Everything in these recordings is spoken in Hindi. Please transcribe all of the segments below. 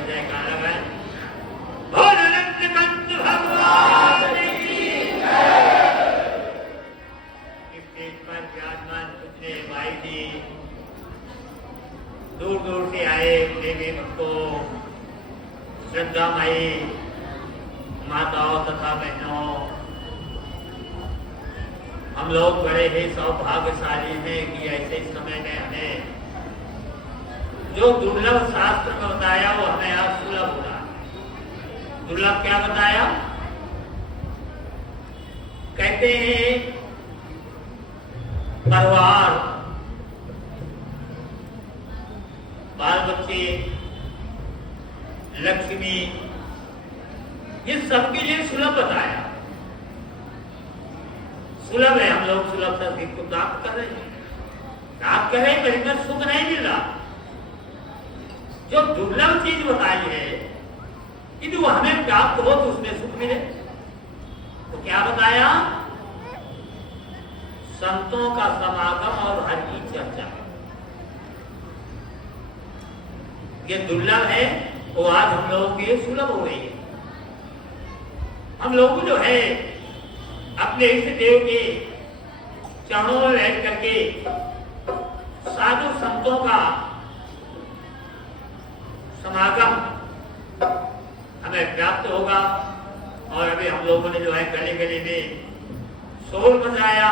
जयकार लगाए। बोल अनंत भगवान की जय। इस स्टेज पर विराजमान पूजनीय भाई जी, दूर दूर से आए देवी भक्तों, श्रद्धा माई माताओं तथा बहनों, हम लोग बड़े ही सौभाग्यशाली हैं कि ऐसे समय में हमें जो दुर्लभ शास्त्र में बताया वो हमें आज सुलभ हो रहा। दुर्लभ क्या बताया? कहते हैं परिवार, बाल बच्चे, लक्ष्मी, ये सबके लिए सुलभ बताया। सुलभ है, हम लोग सुलभ को प्राप्त कर रहे हैं, प्राप्त कर रहे हैं, पर इनमें सुख नहीं मिल रहा। जो दुर्लभ चीज बताई है कि वो हमें प्राप्त हो तो उसमें सुख मिले, तो क्या बताया? संतों का समागम और हर की चर्चा। ये दुर्लभ है, वो आज हम लोगों के सुलभ हो गई है। हम लोग जो है अपने इष्ट देव के चरणों में बैठ करके साधु संतों का समागम हमें प्राप्त होगा। और अभी हम लोगों ने जो है गली गली में शोर मचाया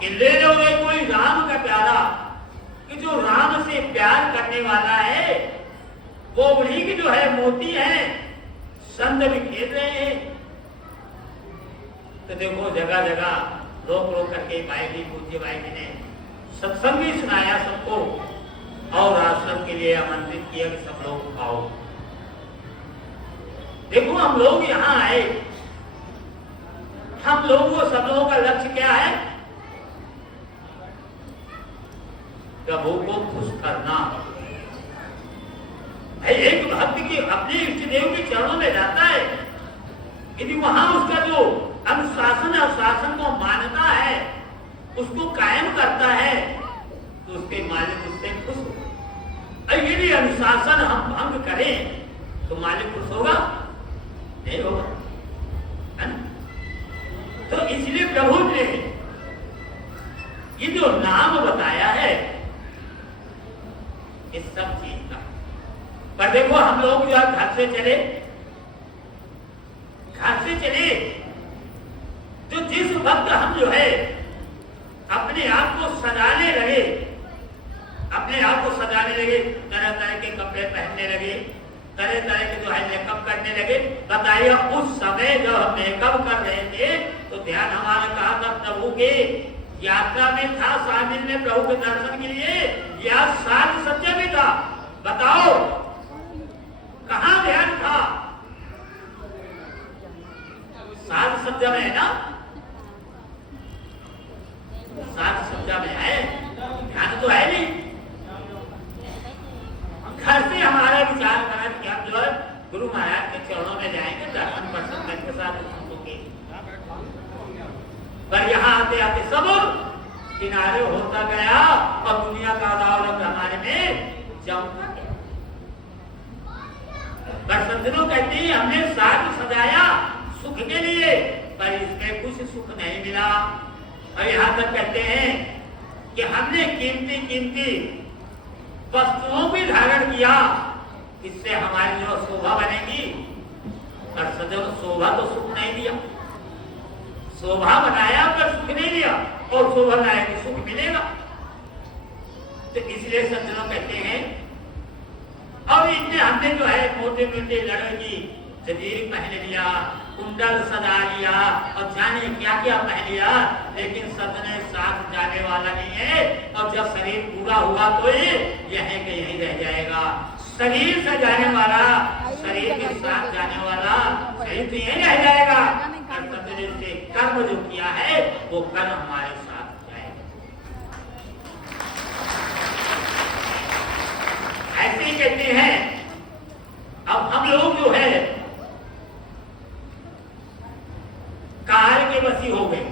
कि ले लो रे कोई राम का प्यारा, कि जो राम से प्यार करने वाला है वो उन्हीं की जो है मोती है, संत भी खेल रहे हैं। तो देखो जगह जगह रोक रोक करके भाई जी, पूज्य भाई जी ने सत्संग भी सुनाया सबको और आश्रम के लिए आमंत्रित किया कि सब लोग आओ। देखो हम लोग यहाँ आए, हम लोगों सब लोगों का लक्ष्य क्या है? प्रभु को खुश करना। एक भक्त की अपने इष्ट देव के चरणों में जाता है, यदि वहां उसका जो अनुशासन और शासन को मानता है, उसको कायम करता है, तो उसके मालिक उससे खुश होगा। और यदि अनुशासन हम भंग करें तो मालिक खुश होगा? नहीं होगा, है ना? तो इसलिए प्रभु ने ये जो नाम बताया है इस सब चीज का। पर देखो हम लोग जो घर से चले, तो जिस वक्त हम जो है अपने आप को सजाने लगे, तरह तरह के कपड़े पहनने लगे, तरह तरह के जो है मेकअप करने लगे। बताइए उस समय जब हम मेकअप कर रहे थे तो ध्यान हमारा कहा था प्रभु के यात्रा में था, शामिल में प्रभु के दर्शन के लिए, या साज सज्जा में था? बताओ कहां ध्यान था? साज सज्जा में है ना, साज सज्जा में है, ध्यान तो है नहीं। घर से हमारा विचार करा कि हम जो है गुरु महाराज के चरणों में जाएंगे, दर्शन प्रसन्न करके साथ होंगे। पर यहाँ आते आते सब किनारे होता गया और दुनिया का दौलत हमारे में जमता गया। पर संतों कहते हैं हमने साथ सजाया सुख के लिए, पर इसमें कुछ सुख नहीं मिला। और यहाँ तक कहते हैं कि हमने कीमती वस्तुओं भी धारण किया, इससे हमारी जो शोभा बनेगी, पर सदैव शोभा तो सुख नहीं दिया। शोभा बनाया पर सुख नहीं दिया, और शोभा लाए तो सुख मिलेगा। तो इसलिए सज्जनों कहते हैं, अब इनने हमने जो है मोटे मोटे लड़े की जंजीर पहन लिया, कुंडल सजा लिया और जाने क्या क्या पहन लिया, लेकिन सदने साथ जाने वाला नहीं है। अब जब शरीर पूरा हुआ तो यहीं के यहीं रह जाएगा। शरीर से जाने वाला, शरीर के साथ जाने वाला शरीर तो यहीं रह जाएगा, और सदने से कर्म जो किया है वो कर्म हमारे साथ जाएगा। ऐसे ही कहते हैं। अब हम लोग जो है कार के वशी हो गए,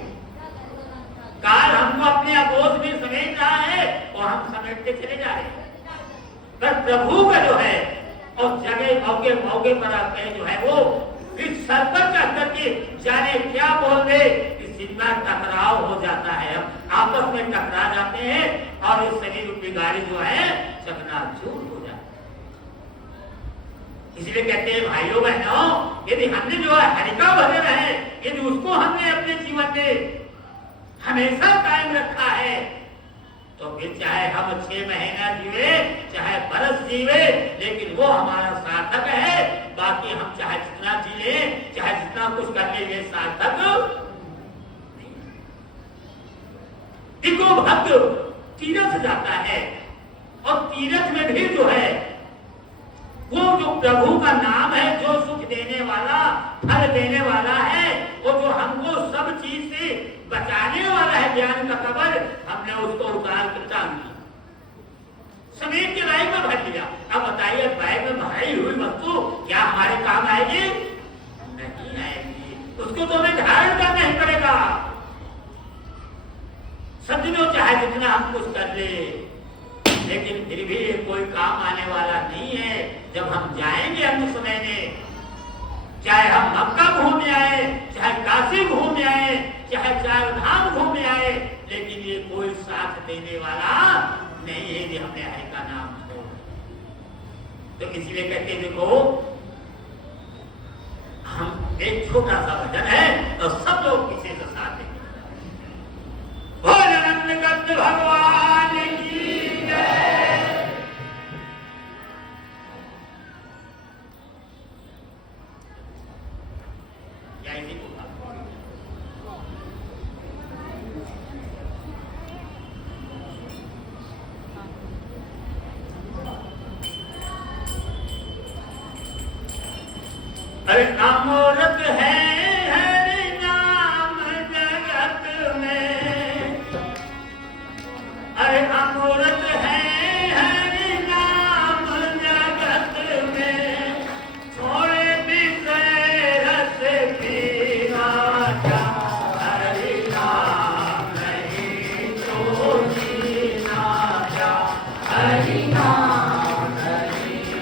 कार हमको अपने अबोध में समेट रहा है और हम समेटते चले जा रहे हैं। पर प्रभु का जो है और मौके मौके पर आते हैं जो है वो फिर सर पर चढ़ करके जाने क्या बोल दे, इस जितना टकराव हो जाता है, अब आपस में टकरा जाते हैं और इस शरीर रूपी गाड़ी जो है चकनाचूर हो जाती है। इसलिए कहते हैं भाइयों बहनों, यदि हमने जो है हरि का भजन है, यदि उसको हमने अपने जीवन में हमेशा कायम रखा है, तो फिर चाहे हम 6 महीना जीवे, चाहे बरस जीवे, लेकिन वो हमारा सार्थक है। बाकी हम चाहे जितना जी ले, चाहे जितना कुछ कर ले, ये सार्थक नहीं। देखो भक्त तीरथ जाता है और तीरथ में भी जो है वो जो प्रभु का नाम है, जो सुख देने वाला, फल देने वाला है, वो जो हमको सब चीज से बचाने वाला है, ज्ञान का कबर, हमने उसको उतार कर टांग दिया, समेट के बैग में भर लिया। अब बताइए बैग में भरी हुई वस्तु क्या हमारे काम आएगी? नहीं आएगी। उसको तो हमें धारण करना ही पड़ेगा। सज्जनों चाहे जितना हम कुछ कर ले, लेकिन फिर भी कोई काम आने वाला नहीं है। जब हम जाएंगे अन्य समय में, चाहे हम मक्का घूमने आए, चाहे काशी घूमने आए, चाहे चार धाम घूमने आए, लेकिन ये कोई साथ देने वाला नहीं है कि हमने हरि का नाम छोड़। तो इसलिए कहते देखो, हम एक छोटा सा भजन है तो सब लोग पीछे से साथ देंगे। भोजनंद गद्द भगवान की जय। अरे अमृत है हरि नाम जगत में, अरे अमृत है हरि नाम जगत में, छोड़े विषय रस पीना क्या, हरि नाम नहीं तो जीना क्या, हरि नाम हरि नाम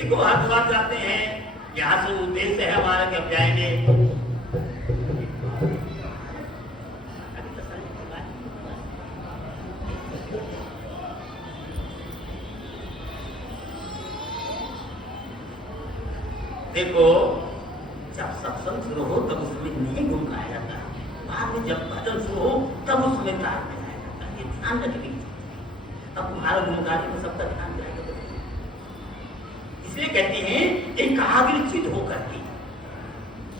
देखो हरिद्वार जाते हैं, यहाँ से उद्देश्य है हमारा कि अब जाएंगे। देखो जब सत्संग शुरू हो तब उसमें नहीं गुनगुनाया जाता है, बाद में जब भजन शुरू हो तब उसमें तार मिलाया जाता है। ये ध्यान रखने की चीज। अब तुम्हारा गुणगान में सबका ध्यान जाएगा। इसलिए कहते हैं एकाग्रचित होकर के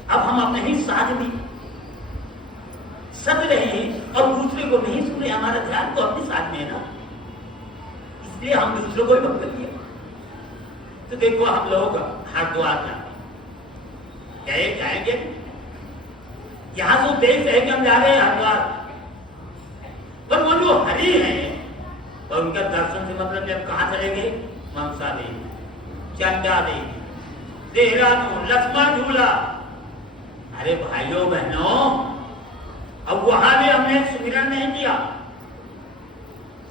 अब हम अपने ही साध में सद रहे हैं और दूसरे को नहीं सुने। हमारा ध्यान तो अपने साथ में है ना, इसलिए हम दूसरों को ही भक्त किया। तो देखो हम लोग हरिद्वार जाएंगे, यहां से उद्देश्य है कि हम जा रहे हैं हरिद्वार, पर वो जो हरि है और उनका दर्शन से मतलब जब कहां चलेंगे, मनसा देवी, चंदा देवी, देहरादून, लक्ष्मण झूला। अरे भाइयों बहनों, अब वहां भी हमने सुमिरन नहीं किया।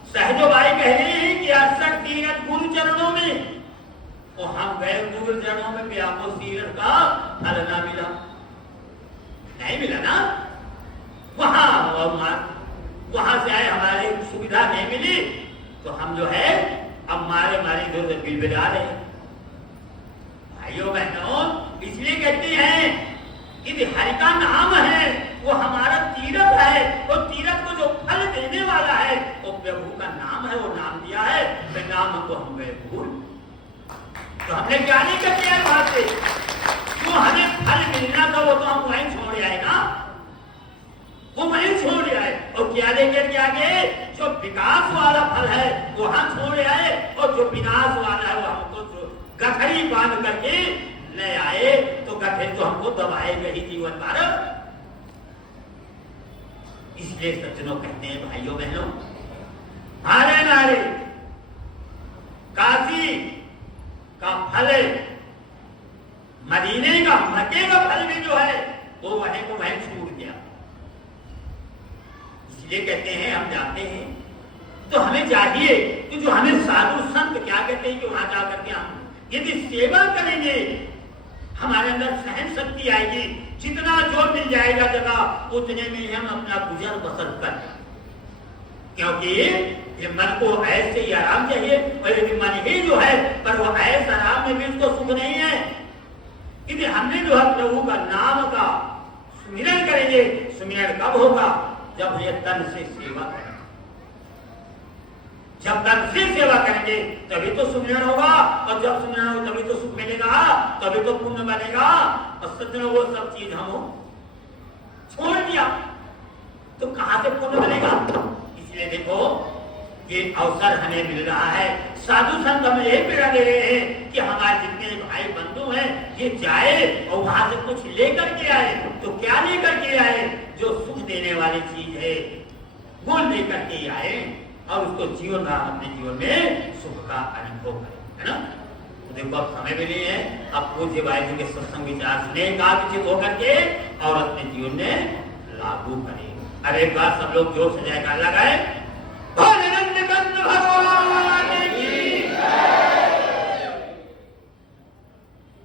सहजो भाई कह रहे हैं कि 68 तीरथ गुरु चरणों में, तो हम गए गुरु चरणों में भी आपको तीरथ का फल ना मिला, नहीं मिला ना। वहां से आए, हमारे सुविधा नहीं मिली, तो हम जो है अब मारे इधर उधर बिलबिला रहे हैं। भाइयों बहनों, इसलिए कहते हैं कि हरि का नाम है वो हमारा तीरथ है, वो तीरथ को जो फल देने वाला है वो प्रभु का नाम है, वो नाम दिया है, तो नाम को हम गए भूल। तो हमने क्या नहीं कर दिया वहां से, जो हमें फल मिलना था वो तो हम वहीं छोड़ आए ना, वो वहीं छोड़ आए। और क्या लेकर के आगे, जो विकास वाला फल है वो हम छोड़ आए, और जो विनाश वाला है वो हमको गठरी बांध करके ले आए। तो गठरी तो हमको दबाएगा ही जीवन भर। इसलिए सज्जनों कहते हैं, भाइयों बहनों, हारे नारे काशी का फल, मदीने का मक्के का फल भी जो है वो वहीं को वहीं छूट गया। इसलिए कहते हैं हम जाते हैं तो हमें चाहिए कि जो हमें साधु संत क्या कहते हैं कि वहां जाकर के हम यदि सेवा करेंगे, हमारे अंदर सहन शक्ति आएगी। जितना जो मिल जाएगा जगह उतने में ही हम अपना गुजर बसर कर, क्योंकि ये मन को ऐसे ही आराम चाहिए। और यदि मन ही जो है पर वो ऐसा आराम में भी उसको सुख नहीं है, क्योंकि हमने जो है प्रभु का नाम का सुमिरन करेंगे। सुमिरन कब होगा, जब ये तन से सेवा करेंगे। जब तन से सेवा करेंगे तभी तो सुमिरन होगा, और जब सुमिरन होगा तभी तो सुख मिलेगा, तभी तो पुण्य बनेगा। और सज्जनों वो सब चीज हम छोड़ दिया तो कहां से पुण्य बनेगा। इसलिए देखो ये अवसर हमें मिल रहा है, साधु संत हमें ये प्रेरणा दे रहे हैं कि हमारे जितने भाई बंधु हैं ये जाए और वहां से कुछ लेकर के आए। तो क्या लेकर के आए, जो सुख देने वाली चीज है वो लेकर के आए, और उसको जीवन का अपने जीवन में सुख का अनुभव करें, है ना। तो देखो अब समय भी नहीं है, अब पूज्य भाई जी के सत्संग विचार सुने एकाग्रचित होकर के और अपने जीवन में लागू करें। अरे एक बार सब लोग जोर से जयकार लगाए, भगवान